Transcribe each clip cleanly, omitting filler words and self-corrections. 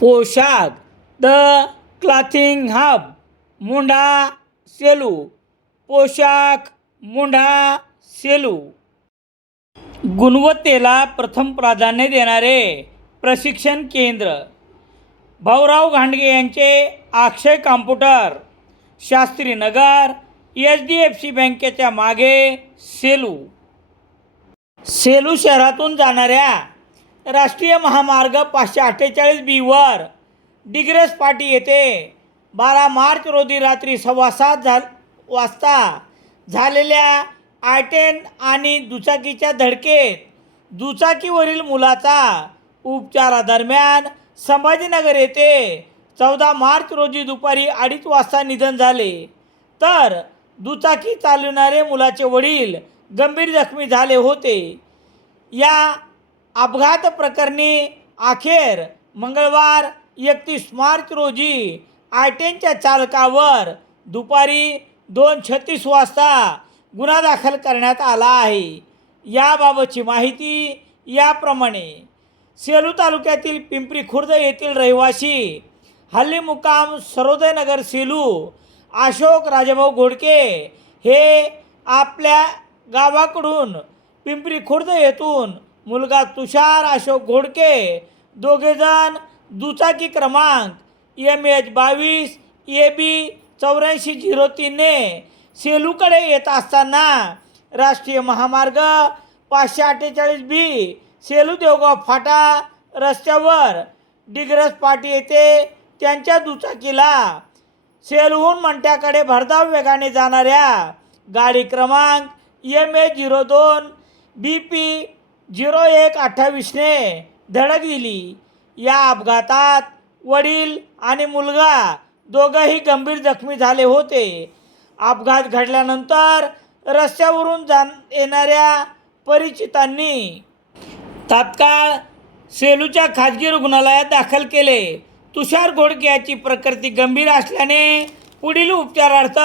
पोशाख the clothing hub मुंढा Selu. पोशाख मुंढा सेलू. गुणवत्तेला प्रथम प्राधान्य देणारे प्रशिक्षण केंद्र. भाऊराव घांडगे यांचे अक्षय कॉम्प्युटर, शास्त्रीनगर, HDFC बँकेच्या मागे, सेलू. सेलू शहरातून जाणाऱ्या राष्ट्रीय महामार्ग 548B वर डिग्रस पाटी येथे 12 मार्च रोजी रात्री 7:15 वाजता झालेल्या I-10 आणि दुचाकीच्या धडकेत दुचाकीवरील मुलाचा उपचारादरम्यान संभाजीनगर येथे 14 मार्च रोजी दुपारी 2:30 वाजता निधन झाले, तर दुचाकी चालविणारे मुलाचे वडील गंभीर जखमी झाले होते. या अपघात प्रकरणी अखेर मंगळवार 31 मार्च रोजी I-10च्या चालकावर दुपारी 2:36 वाजता गुन्हा दाखल करण्यात आला आहे. याबाबतची माहिती याप्रमाणे. सेलू तालुक्यातील पिंपरी खुर्द येथील रहिवासी, हल्ली मुक्काम सर्वोदयनगर सेलू, अशोक राजाभाऊ घोडके हे आपल्या गावाकडून पिंपरी खुर्द येथून मुलगा तुषार अशोक घोडके दोघेजण दुचाकी क्रमांक MH22 AB 8403 ने सेलूकडे येत असताना राष्ट्रीय महामार्ग 548B सेलू देवगाव फाटा रस्त्यावर डिग्रस पाटी येथे त्यांच्या दुचाकीला सेलूहून मंठ्याकडे भरधाव वेगाने जाणाऱ्या गाडी क्रमांक MH02 BP 0128 ने धडक दिली. या अपघातात वडील आणि मुलगा दोघंही गंभीर जखमी झाले होते. अपघात घडल्यानंतर रस्त्यावरून येणाऱ्या परिचितांनी तात्काळ सेलूच्या खाजगी रुग्णालयात दाखल केले. तुषार घोडके याची प्रकृती गंभीर असल्याने पुढील उपचारार्थ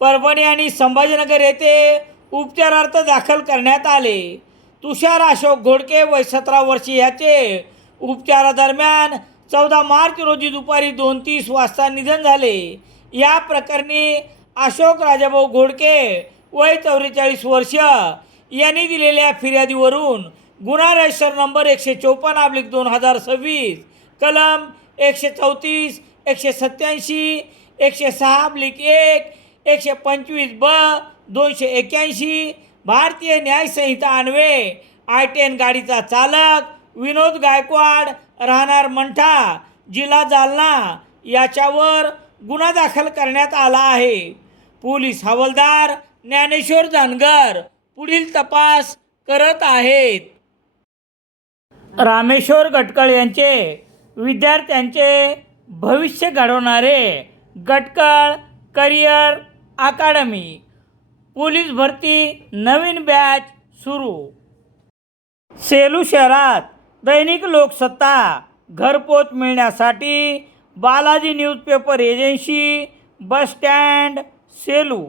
परभणी आणि संभाजीनगर येथे उपचारार्थ दाखल करण्यात आले. तुषार अशोक घोडके वय 17 वर्षे याचे उपचारादरम्यान 14 मार्च रोजी दुपारी 2:30 वाजता निधन झाले. या प्रकरणी अशोक राजाभाऊ घोडके वय 44 वर्ष यांनी दिलेल्या फिर्यादीवरून गुन्हा रजिस्टर नंबर 154/2026 कलम 134, 187, 106/1, 125B, 281 भारतीय न्याय संहिता अन्वये I-10 गाडीचा चालक विनोद गायकवाड राहणार मंठा जिल्हा जालना याच्यावर गुन्हा दाखल करण्यात आला आहे. पोलीस हवालदार ज्ञानेश्वर जानगर पुढील तपास करत आहेत. रामेश्वर गटकळ यांचे विद्यार्थ्यांचे भविष्य घडवणारे गटकळ करिअर अकादमी पोलीस भरती नवीन बॅच सुरू. सेलू शहरात दैनिक लोकसत्ता घरपोच मिळण्यासाठी Balaji newspaper agency, bus stand, Selu.